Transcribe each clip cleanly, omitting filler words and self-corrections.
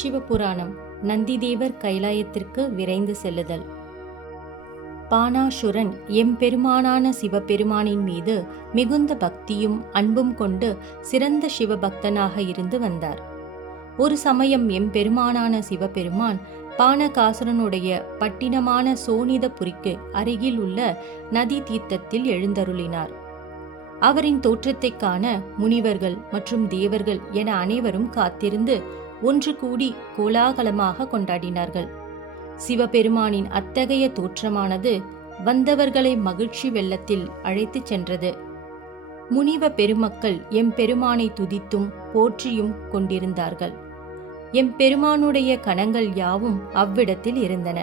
சிவபுராணம். நந்திதேவர் கைலாயத்திற்கு விரைந்து செல்லுதல். பானாசுரன் எம்பெருமானான சிவபெருமானின் மீது மிகுந்த பக்தியும் அன்பும் கொண்டு சிறந்த சிவபக்தனாக இருந்து வந்தார். ஒரு சமயம் எம்பெருமானான சிவபெருமான் பானகாசுரனுடைய பட்டினமான சோனிதபுரிக்கு அருகில் உள்ள நதி தீர்த்தத்தில் எழுந்தருளினார். அவரின் தோற்றத்தைக் காண முனிவர்கள் மற்றும் தேவர்கள் என அனைவரும் காத்திருந்து ஒன்று கூடி கோலாகலமாக கொண்டாடினார்கள். சிவபெருமானின் அத்தகைய தோற்றமானது வந்தவர்களை மகிழ்ச்சி வெள்ளத்தில் அழைத்துச் சென்றது. முனிவ பெருமக்கள் எம்பெருமானை துதித்தும் போற்றியும் கொண்டிருந்தார்கள். எம்பெருமானுடைய கணங்கள் யாவும் அவ்விடத்தில் இருந்தன.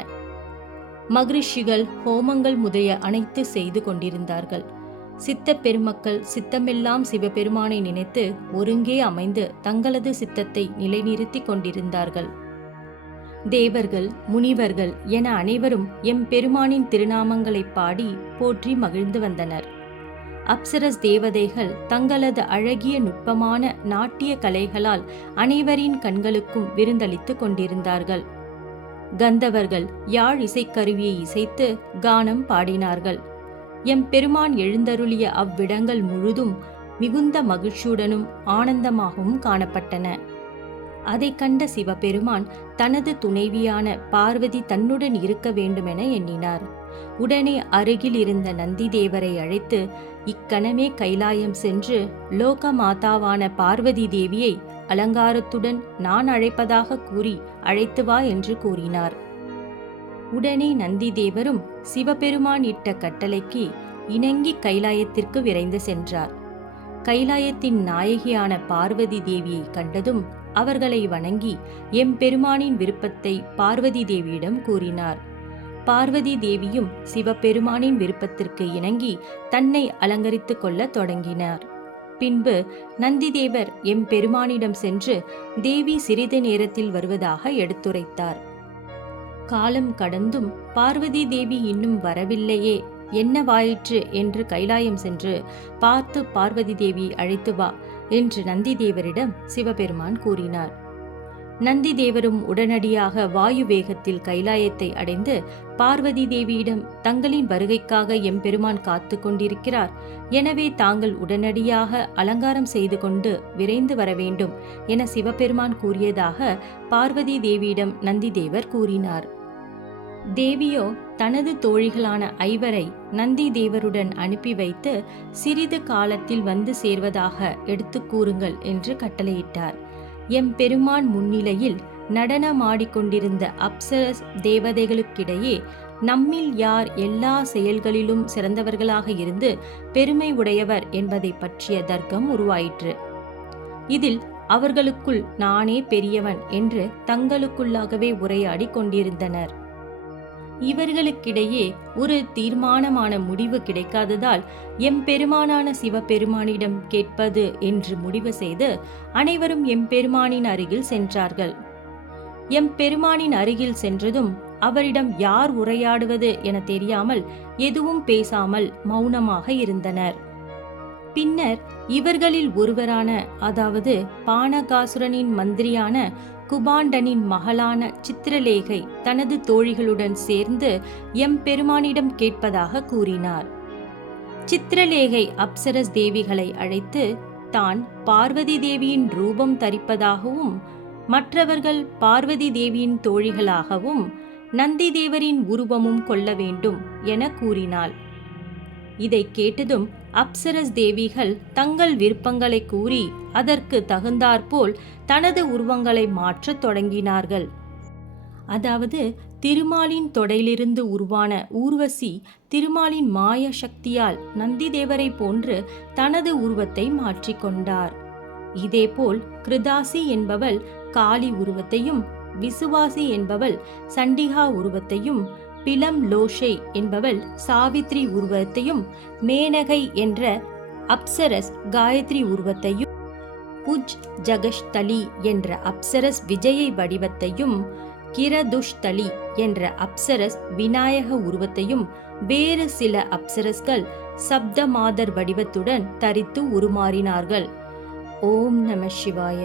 மகிழ்ச்சிகள் ஹோமங்கள் முதலிய அனைத்து செய்து கொண்டிருந்தார்கள். சித்த பெருமக்கள் சித்தமெல்லாம் சிவபெருமானை நினைத்து ஒருங்கே அமைந்து தங்களது சித்தத்தை நிலைநிறுத்தி கொண்டிருந்தார்கள். தேவர்கள் முனிவர்கள் என அனைவரும் எம்பெருமானின் திருநாமங்களை பாடி போற்றி மகிழ்ந்து வந்தனர். அப்சரஸ் தேவதைகள் தங்களது அழகிய நுட்பமான நாட்டிய கலைகளால் அனைவரின் கண்களுக்கும் விருந்தளித்து கொண்டிருந்தார்கள். கந்தவர்கள் யாழ் இசைக்கருவியை இசைத்து கானம் பாடினார்கள். எம்பெருமான் எழுந்தருளிய அவ்விடங்கள் முழுதும் மிகுந்த மகிழ்ச்சியுடனும் ஆனந்தமாகவும் காணப்பட்டன. அதை கண்ட சிவபெருமான் தனது துணைவியான பார்வதி தன்னுடன் இருக்க வேண்டுமென எண்ணினார். உடனே அருகில் இருந்த நந்திதேவரை அழைத்து இக்கணமே கைலாயம் சென்று லோக மாதாவான பார்வதி தேவியை அலங்காரத்துடன் நான் அழைப்பதாக கூறி அழைத்து வா என்று கூறினார். உடனே நந்திதேவரும் சிவபெருமான் இட்ட கட்டளைக்கு இணங்கி கைலாயத்திற்கு விரைந்து சென்றார். கைலாயத்தின் நாயகியான பார்வதி தேவியை கண்டதும் அவர்களை வணங்கி எம்பெருமானின் விருப்பத்தை பார்வதி தேவியிடம் கூறினார். பார்வதி தேவியும் சிவபெருமானின் விருப்பத்திற்கு இணங்கி தன்னை அலங்கரித்துக் கொள்ள தொடங்கினார். பின்பு நந்திதேவர் எம்பெருமானிடம் சென்று தேவி சிறிது நேரத்தில் வருவதாக எடுத்துரைத்தார். காலம் கடந்தும் பார்வதி தேவி இன்னும் வரவில்லையே, என்னவாயிற்று என்று கைலாயம் சென்று பார்த்து பார்வதி தேவியை அழைத்து வா என்று நந்திதேவரிடம் சிவபெருமான் கூறினார். நந்திதேவரும் உடனடியாக வாயு வேகத்தில் கைலாயத்தை அடைந்து பார்வதி தேவியிடம் தங்களின் வருகைக்காக எம்பெருமான் காத்து கொண்டிருக்கிறார், எனவே தாங்கள் உடனடியாக அலங்காரம் செய்து கொண்டு விரைந்து வர வேண்டும் என சிவபெருமான் கூறியதாக பார்வதி தேவியிடம் நந்திதேவர் கூறினார். தேவியோ தனது தோழிகளான ஐவரை நந்திதேவருடன் அனுப்பி வைத்து சிறிது காலத்தில் வந்து சேர்வதாக எடுத்து கூறுங்கள் என்று கட்டளையிட்டார். எம்பெருமான் முன்னிலையில் நடனமாடிக்கொண்டிருந்த அப்சரஸ் தேவதைகளுக்கிடையே நம்மில் யார் எல்லா செயல்களிலும் சிறந்தவர்களாக இருந்து பெருமை உடையவர் என்பதை பற்றிய தர்க்கம் உருவாயிற்று. இதில் அவர்களுக்குள் நானே பெரியவன் என்று தங்களுக்குள்ளாகவே உரையாடி கொண்டிருந்தனர். இவர்களுக்கிடையே ஒரு தீர்மானமான முடிவு கிடைக்காததால் எம்பெருமானான சிவபெருமானிடம் கேட்பது என்று முடிவு செய்து அனைவரும் எம்பெருமானின் அருகில் சென்றார்கள். எம்பெருமானின் அருகில் சென்றதும் அவரிடம் யார் உரையாடுவது என தெரியாமல் எதுவும் பேசாமல் மௌனமாக இருந்தனர். பின்னர் இவர்களில் ஒருவரான, அதாவது பானகாசுரனின் மந்திரியான குபாண்டனின் மகளான சித்திரலேகை தனது தோழிகளுடன் சேர்ந்து எம்பெருமானிடம் கேட்பதாக கூறினார். சித்திரலேகை அப்சரஸ் தேவிகளை அழைத்து தான் பார்வதி தேவியின் ரூபம் தரிப்பதாகவும் மற்றவர்கள் பார்வதி தேவியின் தோழிகளாகவும் நந்திதேவரின் உருவமும் கொள்ள வேண்டும் என கூறினாள். இதை கேட்டதும் அப்சரஸ் தேவிகள் தங்கள் விருப்பங்களை கூறி அதற்கு தகுந்தாற்போல் தனது உருவங்களை மாற்றத் தொடங்கினார்கள். அதாவது திருமாலின் தொடையிலிருந்து உருவான ஊர்வசி திருமாலின் மாய சக்தியால் நந்திதேவரை போன்று தனது உருவத்தை மாற்றிக்கொண்டார். இதேபோல் கிருதாசி என்பவள் காளி உருவத்தையும், விசுவாசி என்பவள் சண்டிகா உருவத்தையும், பிலம் லோஷை என்பவள் சாவித்ரி உருவத்தையும், மேனகை என்ற அப்சரஸ் காயத்ரி உருவத்தையும், புஜ் ஜகஷ்தலி என்ற அப்சரஸ் விஜயை வடிவத்தையும், கிரதுஷ்தலி என்ற அப்சரஸ் விநாயக உருவத்தையும், வேறு சில அப்சரஸ்கள் சப்தமாதர் வடிவத்துடன் தரித்து உருமாறினார்கள். ஓம் நம சிவாய.